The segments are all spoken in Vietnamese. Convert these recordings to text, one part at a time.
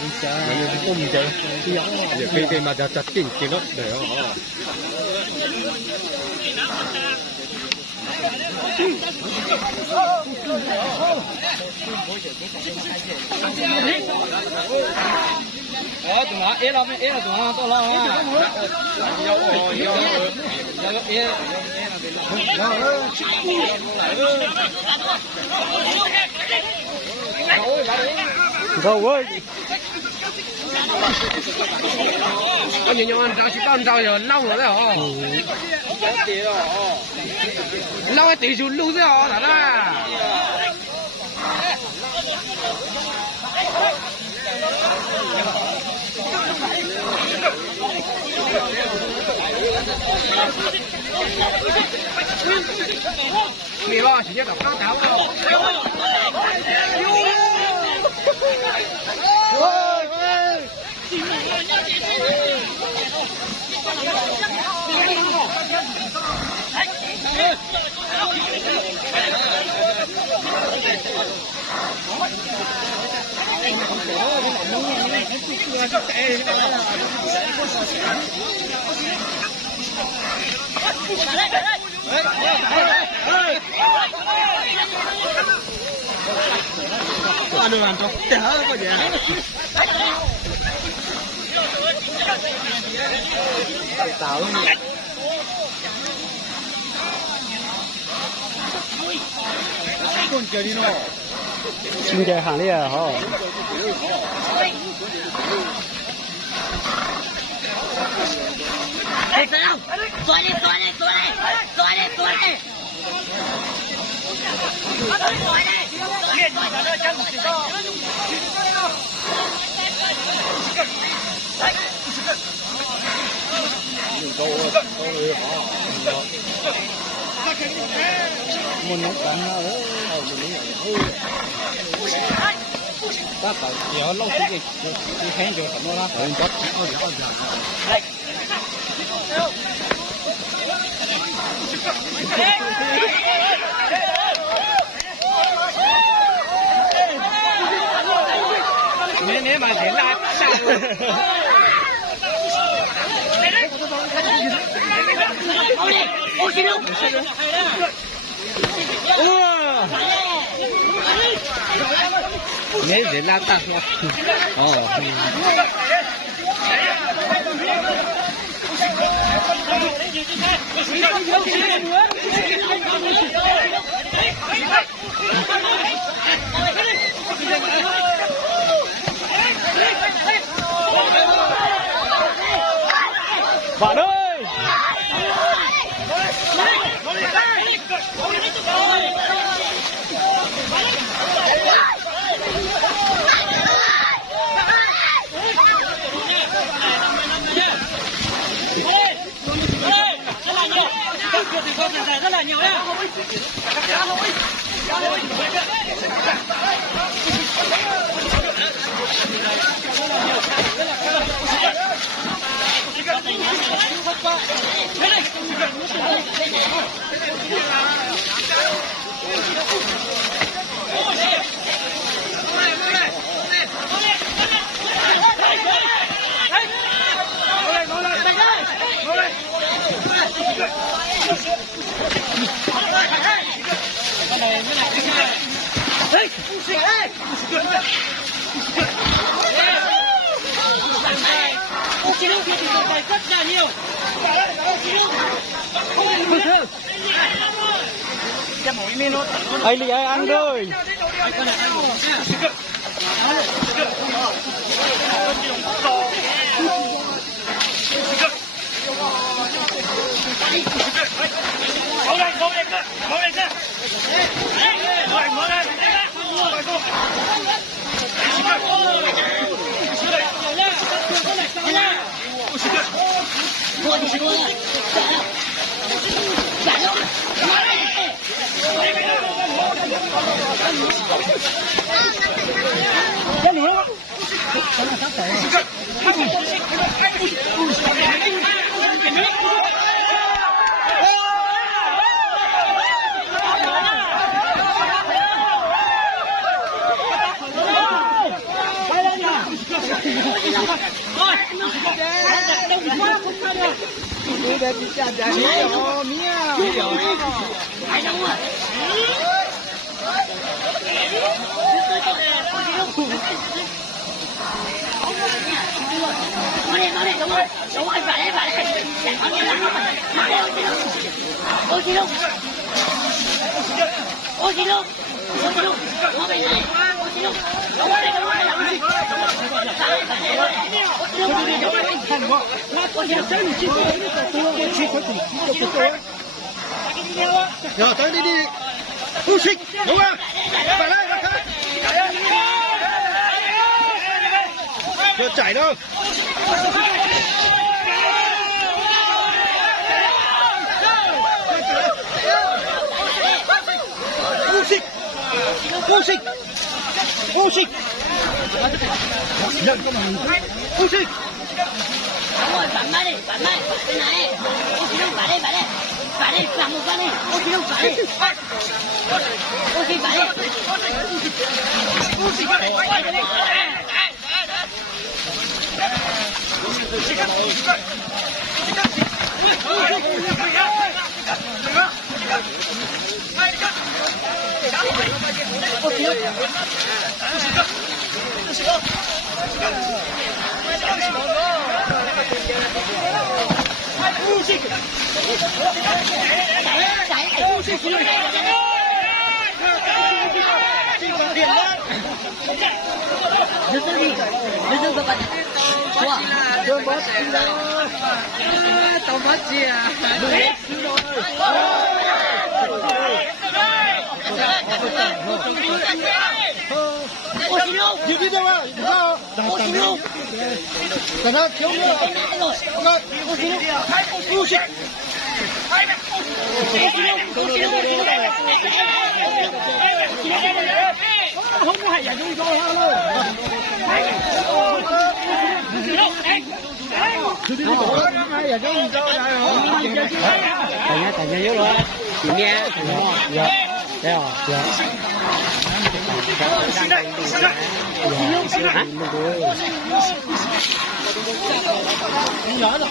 唔正，佢咪就見咯，嚟咯。仲話 A 啦咩 A 啦仲話多啦啊！Đâu ơi. Có nhiều nhau ăn chỉ con rau giờ lâu rồi đấy hả? Lâu cái tỷ số lâu rồi hả đó? Mì lo chỉ cho đọc cao tháo không? Aduh, mantap. Dah apa dia? Tahu ni. Con chơi đi nó. Xin chơi hàng đi à hả? Ê, sao đâu? Xóa đi. Muốn nó cắn nó các cậu giờ lâu cái khen rồi nó là phải tốt Nếu mà để lại sao? Nếu để lại tắt nha. Bạn ơi! Rất là nhiều nha. Rất là nhiều. Ai lì ai ăn rồi. 你在底下点小喵。来着我。要等你的不行，走啊！快来，来看，要窄了。不行，不行，不行，不行。你别这玩意儿，在那调料，不行。không có hay dùng cho nó luôn. Tại nhà vô rồi. Chị nghe. Dạ. Dạ rồi. Dạ. Nhỏ là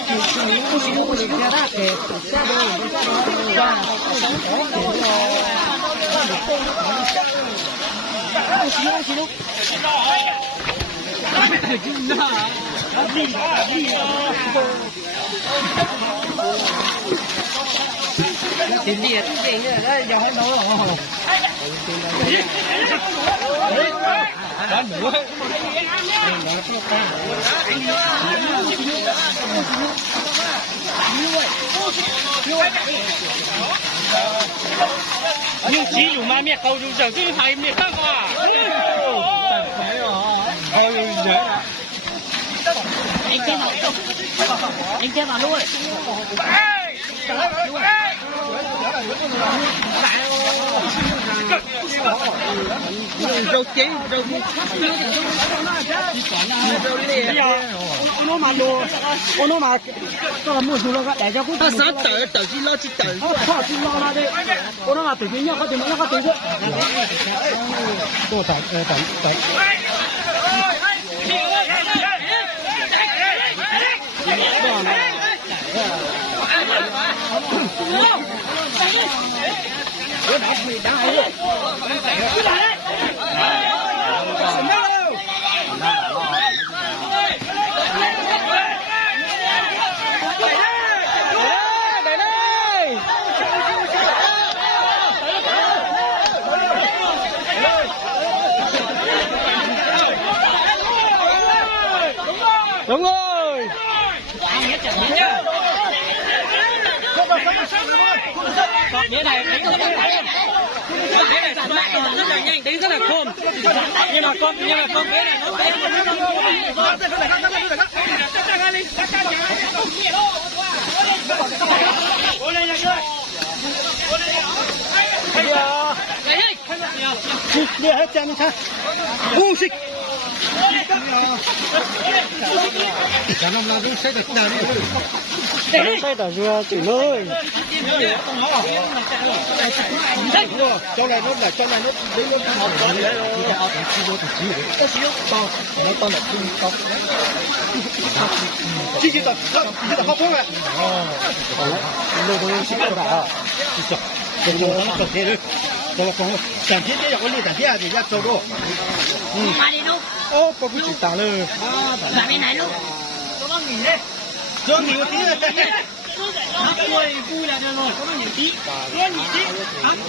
tiền gì tiền chứ đó giờ không nói rồi. Đó nữa. Nhưng chỉ dùng mà miệt cầu dùng giờ cứ phải miệt khác mà. Anh chơi vào luôn. Rau chín, rau nó mà đồ, nó mà tôi là mua số lo để cho cũng. Sao tự chỉ lo chỉ tự. Họ chỉ lo ra đây. Nó mà tự nhiên nó có tiền nó có tiền chứ. Tôi tại. Đúng rồi. Nghĩa này rất là nhanh, tính rất là khôn. Nhưng mà con nghĩa này nó đưa hết chân thôi. Ngu xích. Cả năm nào cũng sẽ được nào đi. Sai tờ chưa chỉ nơi. cho này nốt lấy nốt một con đấy nó con là không có chỉ cái là hấp thôi à Nơi tôi sẽ có cả. nó thế đấy tôi không chẳng thiết cái cái gì chẳng thì ra châu đô Mà đi đâu? Ô, có cái chỉ tả lời. Mà bên này luôn. cho nhiều tí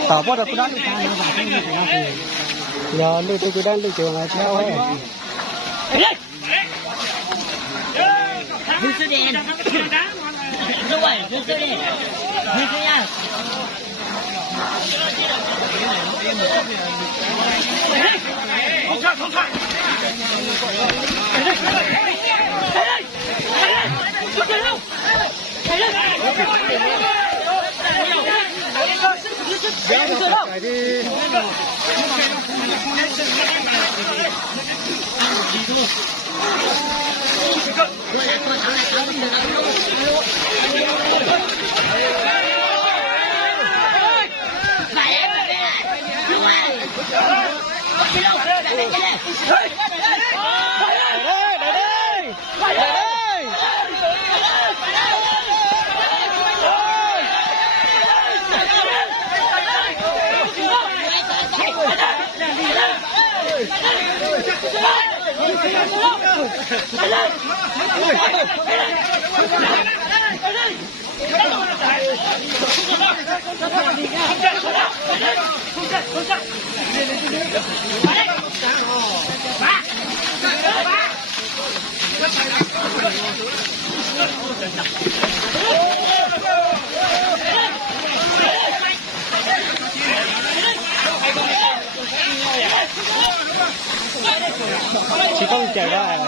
Tả bao giờ tôi đang đi ta nó vào trong này thì giờ lưu tôi đang đi trường này theo ấy. Hương sư đèn. Đúng rồi, hương sư đèn. Hương sư nha. Cái đi. Chỉ có chạy ra.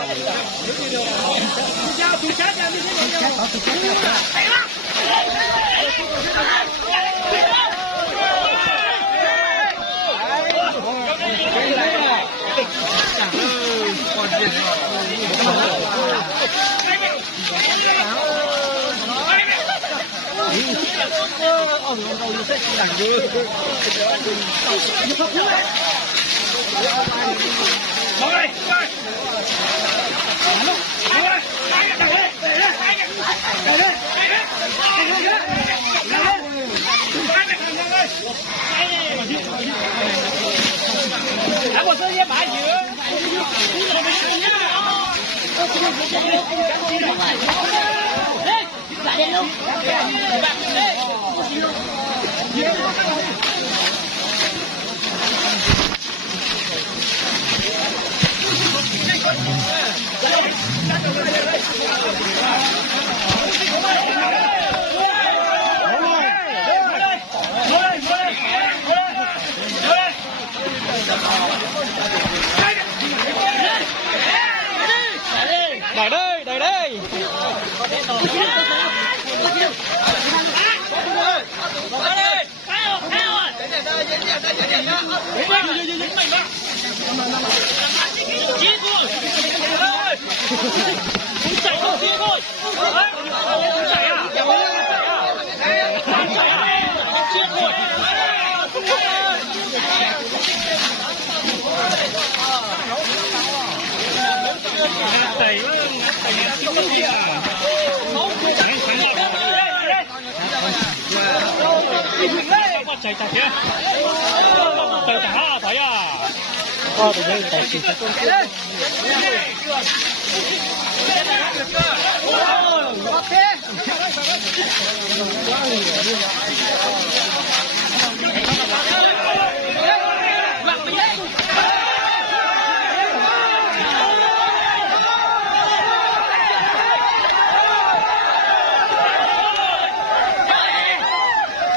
Đẩy đây. chạy chạy kia chạy trả thấy à Tự nhiên tại chỉ có con kia.